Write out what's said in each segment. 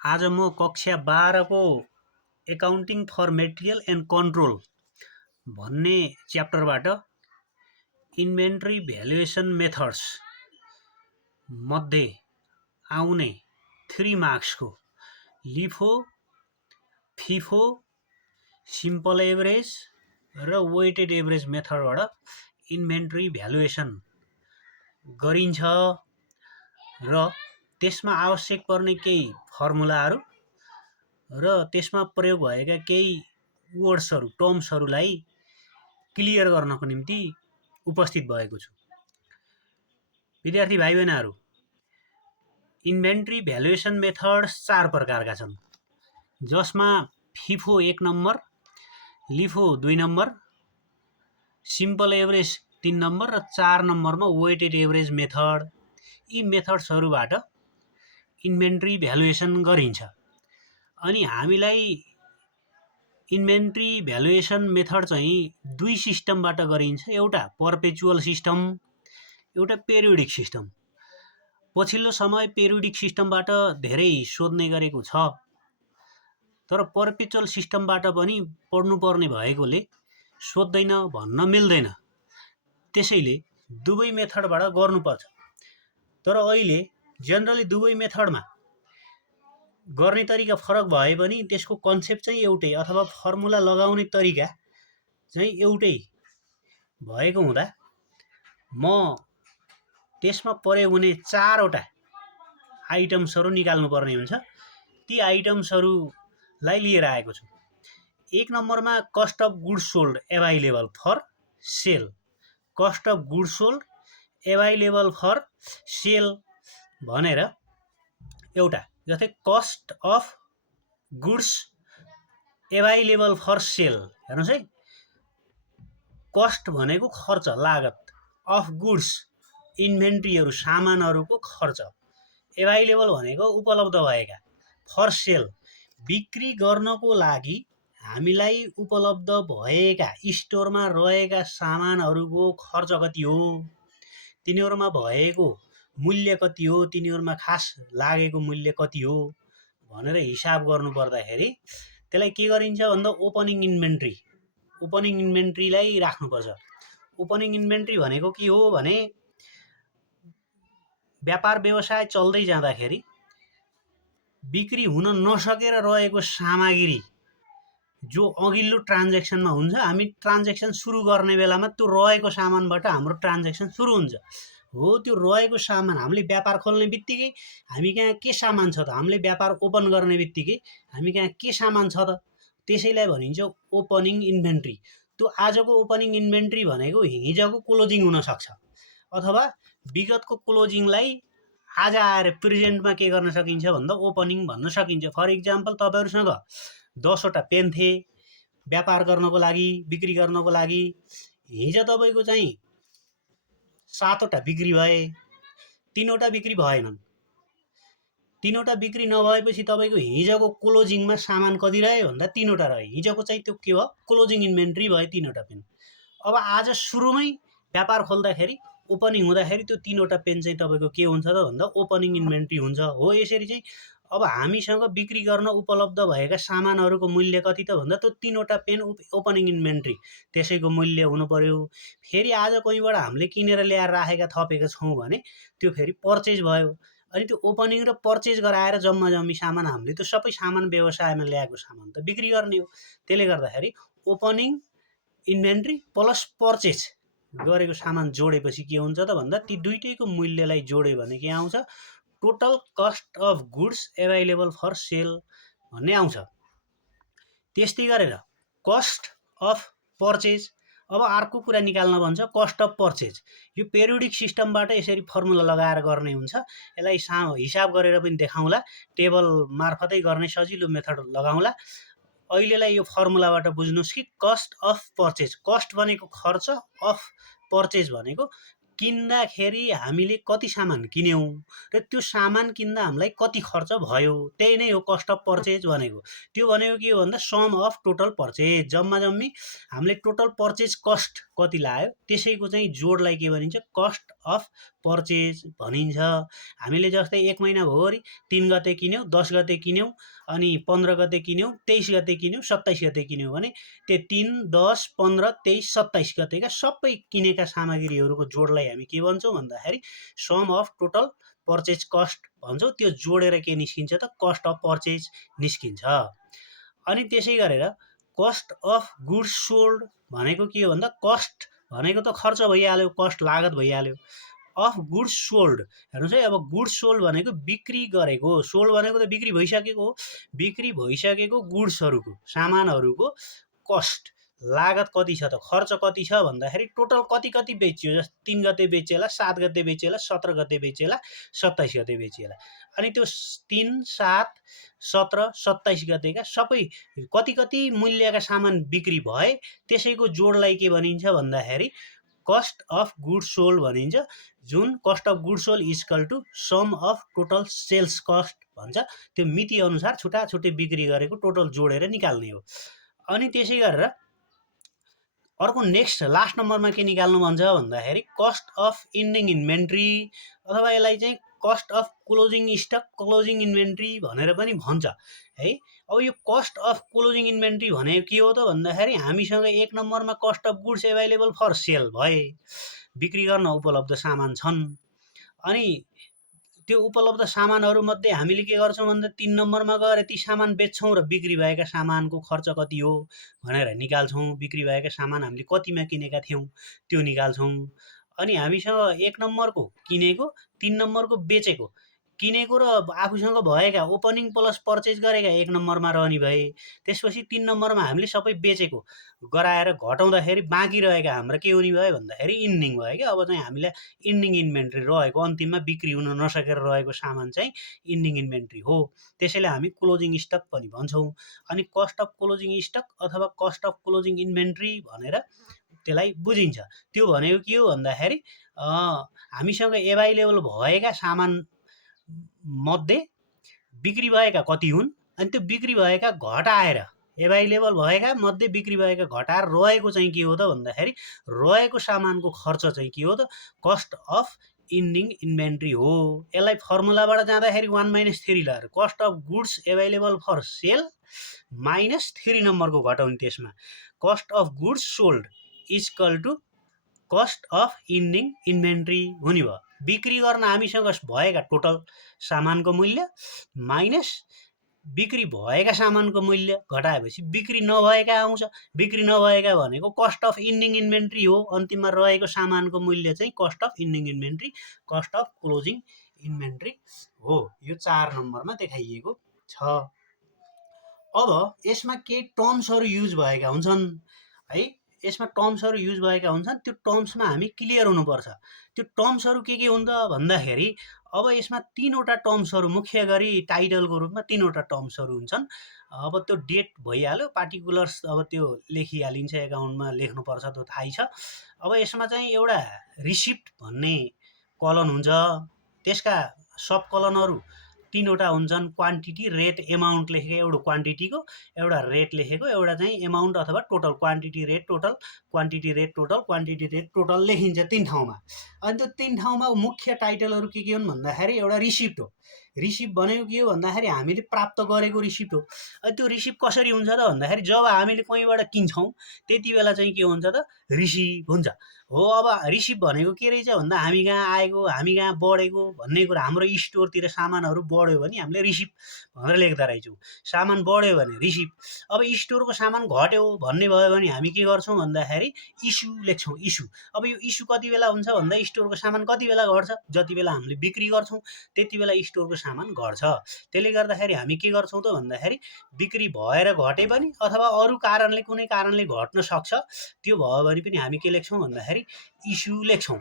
आज म कक्षा 12 को accounting for material and control भन्ने च्याप्टरबाट इन्भेन्ट्री भ्यालुएसन मेथड्स मध्ये आउने 3 मार्क्सको लिफो, फिफो, सिम्पल एभरेज र वेटेड एभरेज मेथडबाट इन्भेन्ट्री भ्यालुएसन गरिन्छ र त्यसमा आवश्यक पर्ने केही फर्मुलाहरू र त्यसमा प्रयोग भएका केही वर्ड्सहरू टर्म्सहरूलाई क्लियर गर्नको निम्ति उपस्थित भएको छु। विद्यार्थी भाइ बहिनीहरू, इन्भेन्ट्री भ्यालुएसन मेथड 4 प्रकारका छन्, जसमा FIFO 1 number, LIFO 2 number, simple average 3 number र 4 नम्बरमा वेटेड एभरेज मेथड। यी मेथड्सहरूबाट इन्भेन्ट्री भ्यालुएसन गरिन्छ। अनि हामीलाई इन्भेन्ट्री भ्यालुएसन मेथड चाहिँ 2 सिस्टमबाट गरिन्छ, एउटा पर्पेचुअल सिस्टम, एउटा पेरियोडिक सिस्टम। पछिल्लो समय पेरियोडिक सिस्टमबाट धेरै सोध्ने गरेको छ, तर पर्पेचुअल सिस्टमबाट पनि पढ्नुपर्ने भएकोले सोध्दैन भन्न मिल्दैन। त्यसैले दुवै मेथडबाट गर्नुपर्छ। तर अहिले जनरली दुवै मेथडमा गर्ने तरिका फरक भए पनि त्यसको कन्सेप्ट चाहिँ एउटै अथवा फर्मुला लगाउने तरिका चाहिँ एउटै भएको हुँदा म त्यसमा प्रयोग हुने 4 वटा आइटम्सहरू निकाल्नुपर्ने हुन्छ। ती आइटम्सहरूलाई लिएर आएको छु। 1 नम्बरमा cost of goods sold available for sale. Cost of goods sold available for sale भनेर एउटा, जस्तै cost of goods available for sale. हेर्नुहोस् है, कस्ट भनेको खर्च, लागत, अफ गुड्स इन्भेन्ट्रीहरू, सामानहरूको खर्च, एभाइलेबल भनेको उपलब्ध भएका, फर सेल बिक्री गर्नको लागि हामीलाई उपलब्ध भएका स्टोरमा रहेका सामानहरूको खर्च कति हो, तिनीहरूमा भएको मूल्य कति हो, तिनीहरूमा खास लागेको मूल्य कति हो भनेर हिसाब गर्नु पर्दाखेरि त्यसलाई के गरिन्छ भन्दा ओपनिङ इन्भेन्ट्रीलाई राख्नुपर्छ। ओपनिङ इन्भेन्ट्री भनेको के हो भने व्यापार व्यवसाय चल्दै जाँदाखेरि बिक्री हुन नसकेर रहेको सामग्री जो अघिल्लो ट्रान्जेक्सनमा हुन्छ, हामी ट्रान्जेक्सन सुरु गर्ने बेलामा त्यो रहेको सामानबाट हाम्रो ट्रान्जेक्सन सुरु हुन्छ। हो, त्यो रहेको सामान हामीले व्यापार खोल्ने बित्तिकै हामी कहाँ के सामान छ त, हामीले व्यापार ओपन गर्ने बित्तिकै हामी कहाँ के सामान छ त, त्यसैलाई भनिन्छ ओपनिङ इन्भेन्ट्री। त्यो आजको ओपनिङ इन्भेन्ट्री भनेको हिजोको क्लोजिङ हुनसक्छ, अथवा विगतको क्लोजिङलाई आज आएर प्रेजेन्टमा के गर्न सकिन्छ भन्दा ओपनिङ भन्न सकिन्छ। फर इक्जाम्पल, तपाईँहरूसँग 10 वटा पेन थिए व्यापार गर्नको लागि, बिक्री गर्नको लागि, हिजो तपाईँको चाहिँ 7 वटा बिक्री भए, 3 वटा बिक्री भएनन्। 3 वटा बिक्री नभएपछि तपाईँको हिजोको क्लोजिङमा सामान कति रह्यो भन्दा 3 वटा रह्यो। हिजोको चाहिँ त्यो के भयो, क्लोजिङ इन्भेन्ट्री भयो 3 वटा पेन। अब आज सुरुमै व्यापार खोल्दाखेरि, ओपनिङ हुँदाखेरि त्यो 3 वटा पेन चाहिँ तपाईँको के हुन्छ त भन्दा ओपनिङ इन्भेन्ट्री हुन्छ। हो, यसरी चाहिँ अब हामीसँग बिक्री गर्न उपलब्ध भएका सामानहरूको मूल्य कति त भन्दा त्यो 3 वटा पेन ओपनिङ इन्भेन्ट्री, त्यसैको मूल्य हुनु पर्यो। फेरि आज कोहीबाट हामीले किनेर ल्याएर राखेका थपेका छौँ भने त्यो फेरि पर्चेज भयो। अनि त्यो ओपनिङ र पर्चेज गराएर जम्मा जम्मी सामान हामीले त्यो सबै सामान व्यवसायमा ल्याएको सामान त बिक्री गर्ने हो। त्यसले गर्दाखेरि ओपनिङ इन्भेन्ट्री प्लस पर्चेज गरेको सामान जोडेपछि के हुन्छ त भन्दा ती दुईटैको मूल्यलाई जोड्यो भने के आउँछ, total cost of goods available for sale भन्ने आउँछ। त्यस्तै गरेर कस्ट अफ पर्चेज। अब अर्को कुरा निकाल्न भन्छ कस्ट अफ पर्चेज। यो पेरियोडिक सिस्टमबाट यसरी फर्मुला लगाएर गर्ने हुन्छ। यसलाई हिसाब गरेर पनि देखाउँला, टेबल मार्फतै गर्ने सजिलो मेथड लगाउँला। अहिलेलाई यो फर्मुलाबाट बुझ्नुहोस् कि कस्ट अफ पर्चेज, कस्ट भनेको खर्च, अफ पर्चेज भनेको किन्दाखेरि हामीले कति सामान किन्यौँ र त्यो सामान किन्दा हामीलाई कति खर्च भयो, त्यही नै हो कस्ट अफ पर्चेज भनेको। त्यो भनेको के हो भन्दा सम अफ टोटल पर्चेज, जम्मा जम्मी हामीले टोटल पर्चेज कस्ट कति लाग्यो त्यसैको चाहिँ जोडलाई के भनिन्छ, कस्ट अफ पर्चेज भनिन्छ। हामीले जस्तै 1 महिना भरि 3 गते किन्यौँ, 10 गते किन्यौँ, अनि 15 गते किन्यौँ, 23 गते किन्यौँ, 27 गते किन्यौँ भने त्यो 3, 10, 15, 23, 27 गतेका सबै किनेका सामग्रीहरूको जोडलाई हामी के भन्छौँ भन्दाखेरि sum of total purchase cost भन्छौँ। त्यो जोडेर के निस्किन्छ त कस्ट अफ पर्चेज निस्किन्छ। अनि त्यसै गरेर कस्ट अफ गुड्स सोल्ड भनेको के हो भन्दा कस्ट भनेको त खर्च भइहाल्यो, कस्ट लागत भइहाल्यो। अफ गुड्स सोल्ड हेर्नुहोस् है, अब गुड्स सोल्ड भनेको बिक्री गरेको, सोल्ड भनेको त बिक्री भइसकेको हो, बिक्री भइसकेको गुड्सहरूको सामानहरूको कस्ट लागत कति छ त खर्च कति छ भन्दाखेरि टोटल कति कति बेचियो, जस्तो 3 गते बेचेला, 7 गते बेचेला, 17 गते बेचेला, 27 गते बेचेला। अनि त्यो 3, 7, 17, 27 गतेका सबै कति कति मूल्यका सामान बिक्री भए त्यसैको जोडलाई के भनिन्छ भन्दाखेरि कस्ट अफ गुड्स सोल्ड भनिन्छ। जुन cost of goods sold equal to sum of total sales cost भन्छ। त्यो मिति अनुसार छुट्टा छुट्टै बिक्री गरेको टोटल जोडेर निकाल्ने हो। अनि त्यसै गरेर अर्को नेक्स्ट लास्ट नम्बरमा के निकाल्नु भन्छ भन्दाखेरि कस्ट अफ इन्डिङ इन्भेन्ट्री अथवा यसलाई चाहिँ cost of closing stock, closing inventory भनेर पनि भन्छ है। अब यो कस्ट अफ क्लोजिङ इन्भेन्ट्री भनेको के हो त भन्दाखेरि हामीसँग 1 नम्बरमा cost of goods available for sale भए, बिक्री गर्न उपलब्ध सामान छन्। अनि त्यो उपलब्ध सामानहरूमध्ये हामीले के गर्छौँ भन्दा 3 नम्बरमा गएर ती सामान बेच्छौँ र बिक्री भएका सामानको खर्च कति हो भनेर निकाल्छौँ। बिक्री भएका सामान हामीले कतिमा किनेका थियौँ त्यो निकाल्छौँ। अनि हामीसँग 1 नम्बरको किनेको, 3 नम्बरको बेचेको, किनेको र आफूसँग भएका ओपनिङ प्लस पर्चेज गरेका 1 नम्बरमा रहने भए, त्यसपछि 3 नम्बरमा हामीले सबै बेचेको गराएर घटाउँदाखेरि बाँकी रहेका हाम्रो के हुने भयो भन्दाखेरि इन्डिङ भयो क्या। अब चाहिँ हामीलाई इन्डिङ इन्भेन्ट्री रहेको, अन्तिममा बिक्री हुन नसकेर रहेको सामान चाहिँ इन्डिङ इन्भेन्ट्री हो। त्यसैले हामी क्लोजिङ स्टक पनि भन्छौँ। अनि कस्ट अफ क्लोजिङ स्टक अथवा कस्ट अफ क्लोजिङ इन्भेन्ट्री भनेर त्यसलाई बुझिन्छ। त्यो भनेको के हो भन्दाखेरि हामीसँग एभाइलेबल भएका सामान मध्ये बिक्री भएका कति हुन्, अनि त्यो बिक्री भएका घटाएर एभाइलेबल भएका मध्ये बिक्री भएका घटाएर रहेको चाहिँ के हो त भन्दाखेरि रहेको सामानको खर्च चाहिँ के हो त कस्ट अफ इन्डिङ इन्भेन्ट्री हो। यसलाई फर्मुलाबाट जाँदाखेरि 1 - 3 लगाएर cost of goods available for sale minus 3 नम्बरको घटाउने, त्यसमा cost of goods sold equal to cost of ending inventory हुने भयो। बिक्री गर्न हामीसँग भएका टोटल सामानको मूल्य माइनस बिक्री भएका सामानको मूल्य घटाएपछि बिक्री नभएका आउँछ। बिक्री नभएका भनेको कस्ट अफ इन्डिङ इन्भेन्ट्री हो। अन्तिममा रहेको सामानको मूल्य चाहिँ cost of ending inventory, cost of closing inventory हो। यो 4 नम्बरमा देखाइएको छ। अब यसमा केही टर्म्सहरू युज भएका हुन्छन् है, यसमा टर्म्सहरू युज भएका हुन्छन्। त्यो टर्म्समा हामी क्लियर हुनुपर्छ। त्यो टर्म्सहरू के हुन् त भन्दाखेरि अब यसमा 3वटा टर्म्सहरू मुख्य गरी टाइटलको रूपमा 3वटा टर्म्सहरू हुन्छन्। अब त्यो डेट भइहाल्यो, पार्टिकुलर्स अब त्यो लेखिहालिन्छ, एकाउन्टमा लेख्नुपर्छ, त्यो थाहै छ। अब यसमा चाहिँ एउटा रिसिप्ट भन्ने कलन हुन्छ, त्यसका सब कलनहरू 3वटा हुन्छन्। क्वान्टिटी, रेट, एमाउन्ट लेखेको, एउटा क्वान्टिटीको, एउटा रेट लेखेको, एउटा चाहिँ एमाउन्ट अथवा total. Quantity rate total, quantity rate total, quantity rate total लेखिन्छ 3 ठाउँमा। अनि त्यो 3 ठाउँमा मुख्य टाइटलहरू के हुन् भन्दाखेरि एउटा रिसिप्ट हो। रिसिप्ट भनेको के हो भन्दाखेरि हामीले प्राप्त गरेको रिसिप्ट हो। अनि त्यो रिसिप्ट कसरी हुन्छ त भन्दाखेरि जब हामीले कहीँबाट किन्छौँ त्यति बेला चाहिँ के हुन्छ त रिसिप्ट हुन्छ हो। अब रिसिप्ट भनेको के रहेछ भन्दा हामी कहाँ आएको, हामी कहाँ बढेको भन्ने कुरा। हाम्रो स्टोरतिर सामानहरू बढ्यो भने हामीले रिसिप्ट भनेर लेख्दा रहेछौँ, सामान बढ्यो भने रिसिप्ट। अब स्टोरको सामान घट्यो भन्ने भयो भने हामी के गर्छौँ भन्दाखेरि इस्यु लेख्छौँ, इस्यु। अब यो इस्यु कति बेला हुन्छ भन्दा स्टोरको सामान कति बेला घट्छ, जति बेला हामीले बिक्री गर्छौँ त्यति बेला स्टोरको सामान घट्छ। त्यसले गर्दाखेरि हामी के गर्छौँ त भन्दाखेरि बिक्री भएर घटे पनि अथवा अरू कारणले, कुनै कारणले घट्न सक्छ, त्यो भयो भने पनि हामी के लेख्छौँ भन्दाखेरि इस्यु लेख्छौँ।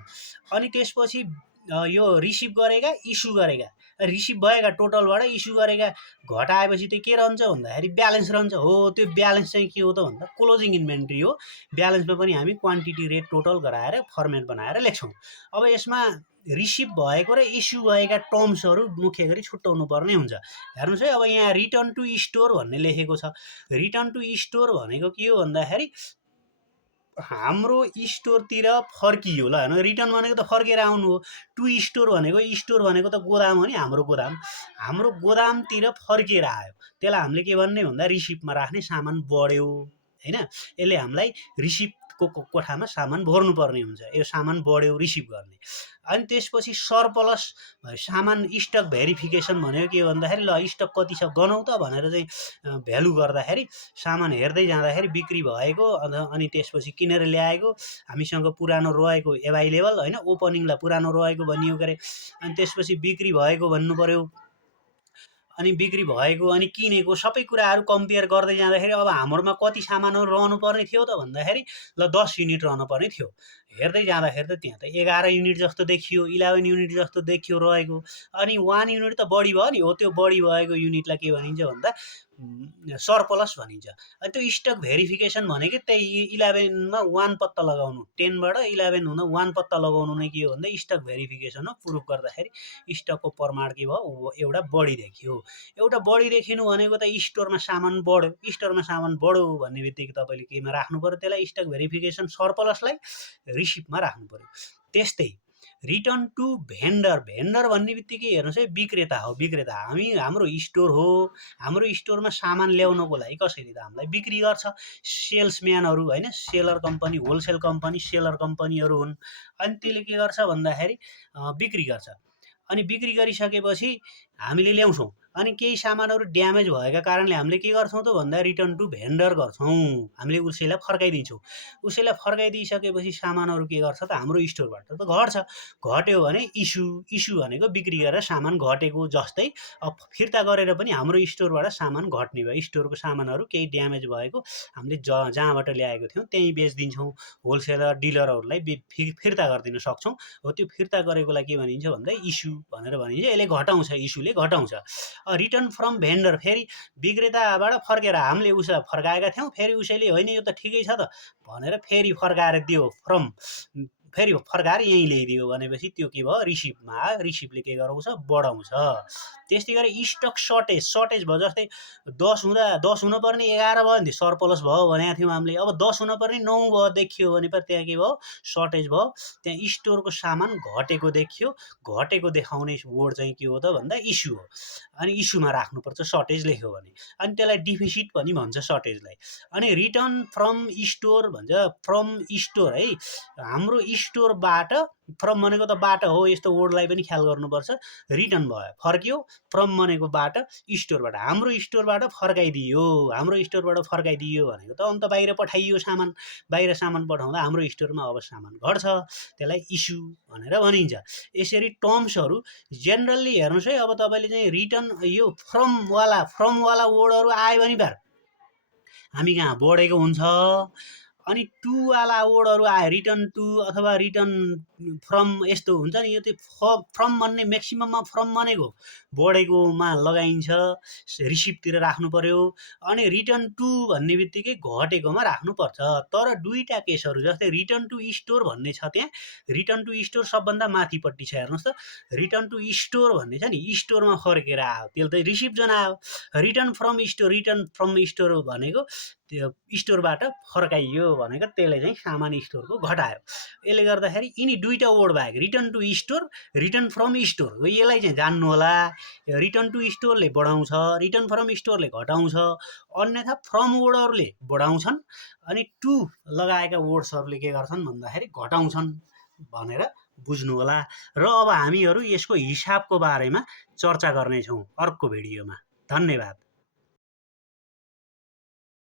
अनि त्यसपछि यो रिसिभ गरेका, इस्यु गरेका, रिसिभ भएका टोटलबाट इस्यु गरेका घटाएपछि त्यो के रहन्छ भन्दाखेरि ब्यालेन्स रहन्छ हो। त्यो ब्यालेन्स चाहिँ के हो त भन्दा क्लोजिङ इन्भेन्ट्री हो। ब्यालेन्समा पनि हामी क्वान्टिटी रेट टोटल गराएर फर्मेट बनाएर लेख्छौँ। अब यसमा रिसिभ भएको र इस्यु भएका टर्म्सहरू मुख्य गरी छुट्याउनु पर्ने हुन्छ। हेर्नुहोस् है, अब यहाँ रिटर्न टु स्टोर भन्ने लेखेको छ। रिटर्न टु स्टोर भनेको के हो भन्दाखेरि हाम्रो स्टोरतिर फर्कियो ल हैन रिटर्न भनेको त फर्केर आउनु हो टु स्टोर भनेको त गोदाम हो नि हाम्रो गोदामतिर फर्केर आयो त्यसलाई हामीले के भन्ने भन्दा रिसिप्टमा राख्ने सामान बढ्यो हैन यसले हामीलाई रिसिप्टको कोठामा सामान भर्नु पर्ने हुन्छ यो सामान बढ्यो रिसिभ गर्ने अनि त्यसपछि सरप्लस सामान स्टक भेरिफिकेसन भनेको के भन्दाखेरि ल स्टक कति छ गनौँ त भनेर चाहिँ भ्यालु गर्दाखेरि सामान हेर्दै जाँदाखेरि बिक्री भएको अनि त्यसपछि किनेर ल्याएको हामीसँग पुरानो रहेको एभाइलेबल हैन ओपनिङलाई पुरानो रहेको भनियो गरे अनि त्यसपछि बिक्री भएको भन्नु पर्यो अनि बिक्री भएको अनि किनेको सबै कुराहरू कम्पेयर गर्दै जाँदाखेरि अब हाम्रोमा कति सामानहरू रहनु पर्ने थियो त भन्दाखेरि ल 10 युनिट रहनु पर्ने थियो हेर्दै जाँदाखेरि त त्यहाँ त 11 युनिट जस्तो देखियो 11 युनिट जस्तो देखियो रहेको अनि 1 युनिट त बढी भयो नि हो त्यो बढी भएको युनिटलाई के भनिन्छ भन्दा सरप्लस भनिन्छ अनि त्यो स्टक भेरिफिकेसन भनेको त्यही 11 मा 1 पत्ता लगाउनु 10 बाट 11 हुँदा 1 पत्ता लगाउनु नै के हो भन्दा स्टक भेरिफिकेसन हो प्रुफ गर्दाखेरि स्टकको प्रमाण के भयो एउटा बढी देखियो एउटा बढी देखिनु भनेको त स्टोरमा सामान बढ्यो भन्ने बित्तिकै तपाईँले केमा राख्नु पर्यो त्यसलाई स्टक भेरिफिकेसन सरप्लसलाई रिसिप्टमा राख्नु पर्यो त्यस्तै रिटर्न टु भेन्डर भन्ने बित्तिकै हेर्नुहोस् है विक्रेता हाम्रो स्टोर हो हाम्रो स्टोरमा सामान ल्याउनको लागि कसैले त हामीलाई बिक्री गर्छ सेल्सम्यानहरू हैन seller company wholesale company seller कम्पनीहरू हुन् अनि त्यसले के गर्छ भन्दाखेरि बिक्री गर्छ अनि बिक्री गरिसकेपछि हामीले ल्याउँछौँ अनि केही सामानहरू ड्यामेज भएका कारणले हामीले के गर्छौँ त भन्दा रिटर्न टु भेन्डर गर्छौँ हामीले उसैलाई फर्काइदिन्छौँ उसैलाई फर्काइदिइसकेपछि सामानहरू के गर्छ त हाम्रो स्टोरबाट त घट्यो भने इस्यु भनेको बिक्री गरेर सामान घटेको जस्तै अब फिर्ता गरेर पनि हाम्रो स्टोरबाट सामान घट्ने भयो स्टोरको सामानहरू केही ड्यामेज भएको हामीले जहाँबाट ल्याएको थियौँ त्यहीँ बेचिदिन्छौँ होलसेलर डिलरहरूलाई फिर्ता गरिदिन सक्छौँ हो त्यो फिर्ता गरेकोलाई के भनिन्छ भन्दा इस्यु भनेर भनिन्छ यसले घटाउँछ इस्युले घटाउँछ रिटर्न फ्रम भेन्डर फेरि विक्रेताबाट फर्केर हामीले उसलाई फर्काएका थियौँ फेरि उसैले होइन यो त ठिकै छ त भनेर फेरि फर्काएर दियो फेरि फर्काएर यहीँ ल्याइदियो भनेपछि त्यो के भयो रिसिप्टमा आयो रिसिप्टले के गराउँछ बढाउँछ त्यस्तै गरी स्टक सर्टेज भयो जस्तै 10 हुनुपर्ने 11 भयो नि सरप्लस भयो भनेको थियौँ हामीले अब 10 हुनुपर्ने 9 भयो देखियो भने पर त्यहाँ के भयो सर्टेज भयो त्यहाँ स्टोरको सामान घटेको देखियो घटेको देखाउने वर्ड चाहिँ के हो त भन्दा इस्यु हो अनि इस्युमा राख्नुपर्छ सर्टेज लेख्यो भने अनि त्यसलाई डिफिसिट पनि भन्छ सर्टेजलाई अनि रिटर्न फ्रम स्टोर भन्छ फ्रम स्टोर है हाम्रो स्टोरबाट फ्रम भनेको त बाटो हो यस्तो वर्डलाई पनि ख्याल गर्नुपर्छ रिटर्न भयो फर्कियो फ्रम भनेको बाट स्टोरबाट हाम्रो स्टोरबाट फर्काइदियो भनेको त अन्त बाहिर पठाइयो सामान बाहिर सामान पठाउँदा हाम्रो स्टोरमा अब सामान घट्छ त्यसलाई इस्यु भनेर भनिन्छ यसरी टर्म्सहरू जेनरली हेर्नुहोस् है अब तपाईँले चाहिँ रिटर्न यो फ्रमवाला वर्डहरू आयो भने बार हामी कहाँ बढेको हुन्छ अनि टु वाला वर्डहरू आयो रिटर्न टु अथवा रिटर्न फ्रम यस्तो हुन्छ नि यो त्यो फ्रम भन्ने म्याक्सिमममा फ्रम भनेको बढेकोमा लगाइन्छ रिसिप्टतिर राख्नु पर्यो अनि रिटर्न टु भन्ने बित्तिकै घटेकोमा राख्नुपर्छ तर दुईटा केसहरू जस्तै रिटर्न टु स्टोर भन्ने छ त्यहाँ रिटर्न टु स्टोर सबभन्दा माथिपट्टि छ हेर्नुहोस् त रिटर्न टु स्टोर भन्ने छ नि स्टोरमा फर्केर आयो त्यसले त रिसिप्ट जनायो रिटर्न फ्रम स्टोर भनेको त्यो स्टोरबाट फर्काइयो भनेको त्यसले चाहिँ सामान स्टोरको घटायो यसले गर्दाखेरि यिनी दुईटा वर्ड बाहेक return to store return from store हो यसलाई चाहिँ जान्नु होला रिटर्न टु स्टोरले बढाउँछ रिटर्न फ्रम स्टोरले घटाउँछ अन्यथा फ्रम वर्डहरूले बढाउँछन् अनि टु लगाएका वर्ड्सहरूले के गर्छन् भन्दाखेरि घटाउँछन् भनेर बुझ्नु होला र अब हामीहरू यसको हिसाबको बारेमा चर्चा गर्नेछौँ अर्को भिडियोमा धन्यवाद।